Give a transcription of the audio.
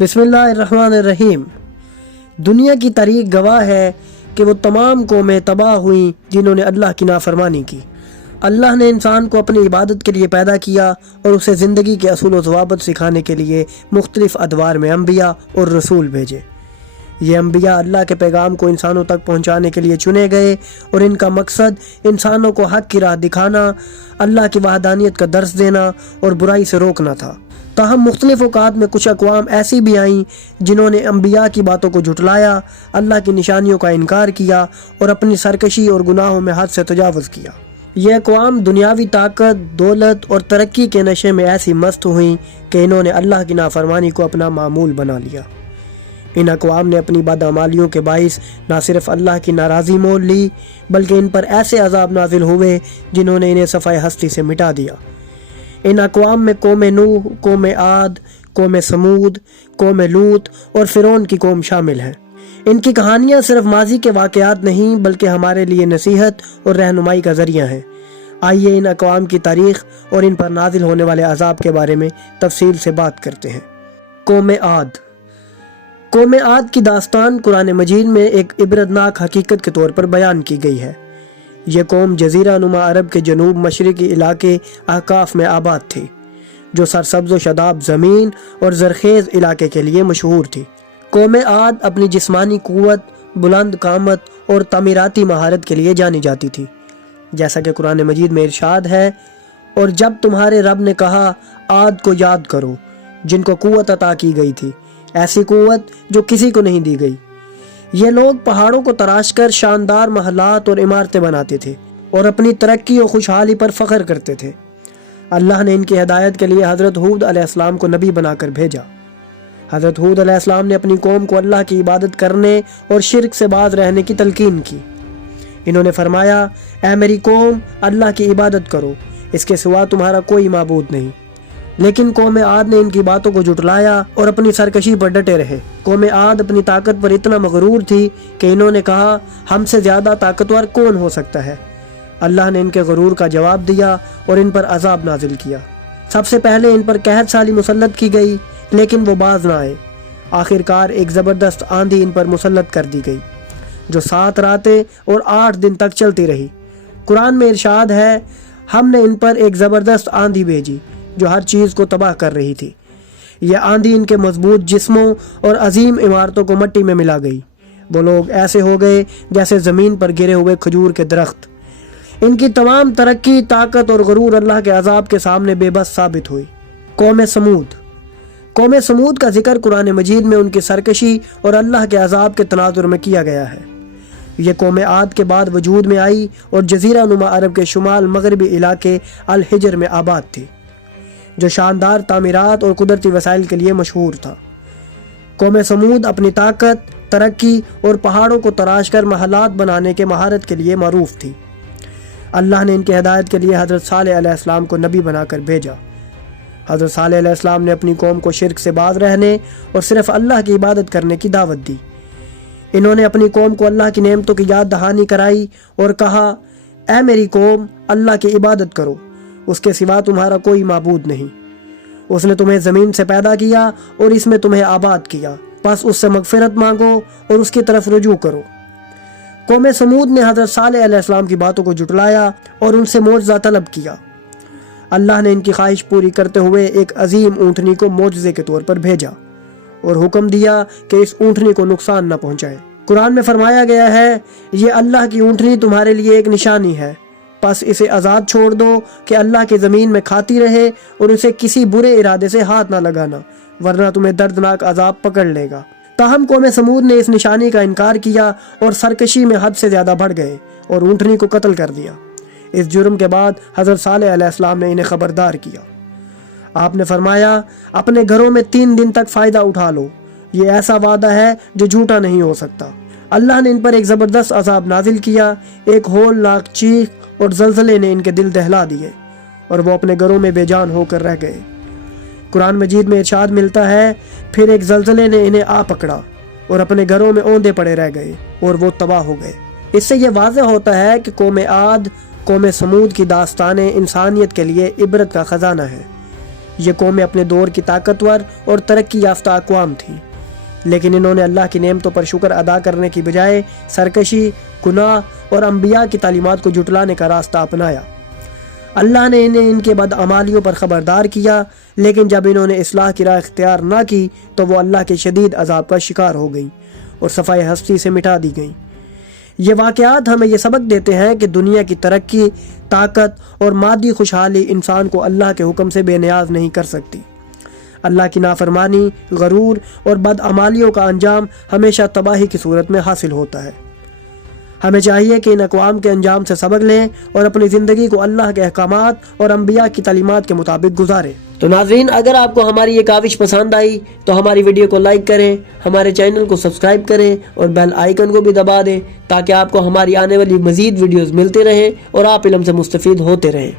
بسم اللہ الرحمن الرحیم۔ دنیا کی تاریخ گواہ ہے کہ وہ تمام قومیں تباہ ہوئیں جنہوں نے اللہ کی نافرمانی کی۔ اللہ نے انسان کو اپنی عبادت کے لیے پیدا کیا اور اسے زندگی کے اصول و ضوابط سکھانے کے لیے مختلف ادوار میں انبیاء اور رسول بھیجے۔ یہ انبیاء اللہ کے پیغام کو انسانوں تک پہنچانے کے لیے چنے گئے اور ان کا مقصد انسانوں کو حق کی راہ دکھانا، اللہ کی وحدانیت کا درس دینا اور برائی سے روکنا تھا۔ تاہم مختلف اوقات میں کچھ اقوام ایسی بھی آئیں جنہوں نے انبیاء کی باتوں کو جھٹلایا، اللہ کی نشانیوں کا انکار کیا اور اپنی سرکشی اور گناہوں میں حد سے تجاوز کیا۔ یہ اقوام دنیاوی طاقت، دولت اور ترقی کے نشے میں ایسی مست ہوئیں کہ انہوں نے اللہ کی نافرمانی کو اپنا معمول بنا لیا۔ ان اقوام نے اپنی بدعمالیوں کے باعث نہ صرف اللہ کی ناراضی مول لی بلکہ ان پر ایسے عذاب نازل ہوئے جنہوں نے انہیں صفحہ ہستی سے مٹا دیا۔ ان اقوام میں قوم نوح، قوم عاد، قوم سمود، قوم لوط اور فرعون کی قوم شامل ہیں۔ ان کی کہانیاں صرف ماضی کے واقعات نہیں بلکہ ہمارے لیے نصیحت اور رہنمائی کا ذریعہ ہیں۔ آئیے ان اقوام کی تاریخ اور ان پر نازل ہونے والے عذاب کے بارے میں تفصیل سے بات کرتے ہیں۔ قوم عاد۔ قوم عاد کی داستان قرآن مجید میں ایک عبرتناک حقیقت کے طور پر بیان کی گئی ہے۔ یہ قوم جزیرہ نما عرب کے جنوب مشرقی علاقے احقاف میں آباد تھی، جو سرسبز و شاداب زمین اور زرخیز علاقے کے لیے مشہور تھی۔ قوم عاد اپنی جسمانی قوت، بلند قامت اور تعمیراتی مہارت کے لیے جانی جاتی تھی، جیسا کہ قرآن مجید میں ارشاد ہے، اور جب تمہارے رب نے کہا عاد کو یاد کرو جن کو قوت عطا کی گئی تھی، ایسی قوت جو کسی کو نہیں دی گئی۔ یہ لوگ پہاڑوں کو تراش کر شاندار محلات اور عمارتیں بناتے تھے اور اپنی ترقی اور خوشحالی پر فخر کرتے تھے۔ اللہ نے ان کی ہدایت کے لیے حضرت ہود علیہ السلام کو نبی بنا کر بھیجا۔ حضرت ہود علیہ السلام نے اپنی قوم کو اللہ کی عبادت کرنے اور شرک سے باز رہنے کی تلقین کی۔ انہوں نے فرمایا، اے میری قوم، اللہ کی عبادت کرو، اس کے سوا تمہارا کوئی معبود نہیں۔ لیکن قوم عاد نے ان کی باتوں کو جھٹلایا اور اپنی سرکشی پر ڈٹے رہے۔ قوم عاد اپنی طاقت پر اتنا مغرور تھی کہ انہوں نے کہا، ہم سے زیادہ طاقتور کون ہو سکتا ہے؟ اللہ نے ان کے غرور کا جواب دیا اور ان پر عذاب نازل کیا۔ سب سے پہلے ان پر قحط سالی مسلط کی گئی، لیکن وہ باز نہ آئے۔ آخر کار ایک زبردست آندھی ان پر مسلط کر دی گئی، جو 7 راتیں اور 8 دن تک چلتی رہی۔ قرآن میں ارشاد ہے، ہم نے ان پر ایک زبردست آندھی بھیجی جو ہر چیز کو تباہ کر رہی تھی۔ یہ آندھی ان کے مضبوط جسموں اور عظیم عمارتوں کو مٹی میں ملا گئی۔ وہ لوگ ایسے ہو گئے جیسے زمین پر گرے ہوئے کھجور کے درخت۔ ان کی تمام ترقی، طاقت اور غرور اللہ کے عذاب کے سامنے بے بس ثابت ہوئی۔ قوم سمود۔ قوم سمود کا ذکر قرآن مجید میں ان کی سرکشی اور اللہ کے عذاب کے تناظر میں کیا گیا ہے۔ یہ قوم عاد کے بعد وجود میں آئی اور جزیرہ نما عرب کے شمال مغربی علاقے الحجر میں آباد تھی، جو شاندار تعمیرات اور قدرتی وسائل کے لیے مشہور تھا۔ قوم سمود اپنی طاقت، ترقی اور پہاڑوں کو تراش کر محلات بنانے کے مہارت کے لیے معروف تھی۔ اللہ نے ان کی ہدایت کے لیے حضرت صالح علیہ السلام کو نبی بنا کر بھیجا۔ حضرت صالح علیہ السلام نے اپنی قوم کو شرک سے باز رہنے اور صرف اللہ کی عبادت کرنے کی دعوت دی۔ انہوں نے اپنی قوم کو اللہ کی نعمتوں کی یاد دہانی کرائی اور کہا، اے میری قوم، اللہ کی عبادت کرو، اس کے سوا تمہارا کوئی معبود نہیں۔ اس نے تمہیں زمین سے پیدا کیا اور اس میں تمہیں آباد کیا، پس اس سے مغفرت مانگو اور اس کی طرف رجوع کرو۔ قوم سمود نے حضرت صالح علیہ السلام کی باتوں کو جھٹلایا اور ان سے معجزہ طلب کیا۔ اللہ نے ان کی خواہش پوری کرتے ہوئے ایک عظیم اونٹنی کو معجزے کے طور پر بھیجا اور حکم دیا کہ اس اونٹنی کو نقصان نہ پہنچائے۔ قرآن میں فرمایا گیا ہے، یہ اللہ کی اونٹنی تمہارے لیے ایک نشانی ہے، پس اسے آزاد چھوڑ دو کہ اللہ کی زمین میں کھاتی رہے اور اسے کسی برے ارادے سے ہاتھ نہ لگانا، ورنہ تمہیں دردناک عذاب پکڑ لے گا۔ تاہم قوم سمود نے اس نشانی کا انکار کیا اور سرکشی میں حد سے زیادہ بڑھ گئے اور اونٹنی کو قتل کر دیا۔ اس جرم کے بعد حضرت صالح علیہ السلام نے انہیں خبردار کیا۔ آپ نے فرمایا، اپنے گھروں میں 3 دن تک فائدہ اٹھا لو، یہ ایسا وعدہ ہے جو جھوٹا نہیں ہو سکتا۔ اللہ نے ان پر ایک زبردست عذاب نازل کیا، ایک ہولناک چیخ اور زلزلے نے ان کے دل دہلا دیے اور وہ اپنے گھروں میں بے جان ہو کر رہ گئے۔ قرآن مجید میں ارشاد ملتا ہے، پھر ایک زلزلے نے انہیں آ پکڑا اور اپنے گھروں میں اوندے پڑے رہ گئے اور وہ تباہ ہو گئے۔ اس سے یہ واضح ہوتا ہے کہ قوم عاد، قوم سمود کی داستانیں انسانیت کے لیے عبرت کا خزانہ ہے۔ یہ قومیں اپنے دور کی طاقتور اور ترقی یافتہ اقوام تھیں، لیکن انہوں نے اللہ کی نعمتوں پر شکر ادا کرنے کی بجائے سرکشی، گناہ اور انبیاء کی تعلیمات کو جھٹلانے کا راستہ اپنایا۔ اللہ نے انہیں ان کے بدعمالیوں پر خبردار کیا، لیکن جب انہوں نے اصلاح کی راہ اختیار نہ کی تو وہ اللہ کے شدید عذاب کا شکار ہو گئیں اور صفائے ہستی سے مٹا دی گئیں۔ یہ واقعات ہمیں یہ سبق دیتے ہیں کہ دنیا کی ترقی، طاقت اور مادی خوشحالی انسان کو اللہ کے حکم سے بے نیاز نہیں کر سکتی۔ اللہ کی نافرمانی، غرور اور بدعمالیوں کا انجام ہمیشہ تباہی کی صورت میں حاصل ہوتا ہے۔ ہمیں چاہیے کہ ان اقوام کے انجام سے سبق لیں اور اپنی زندگی کو اللہ کے احکامات اور انبیاء کی تعلیمات کے مطابق گزاریں۔ تو ناظرین، اگر آپ کو ہماری یہ کاوش پسند آئی تو ہماری ویڈیو کو لائک کریں، ہمارے چینل کو سبسکرائب کریں اور بیل آئیکن کو بھی دبا دیں تاکہ آپ کو ہماری آنے والی مزید ویڈیوز ملتے رہیں اور آپ علم سے مستفید ہوتے رہیں۔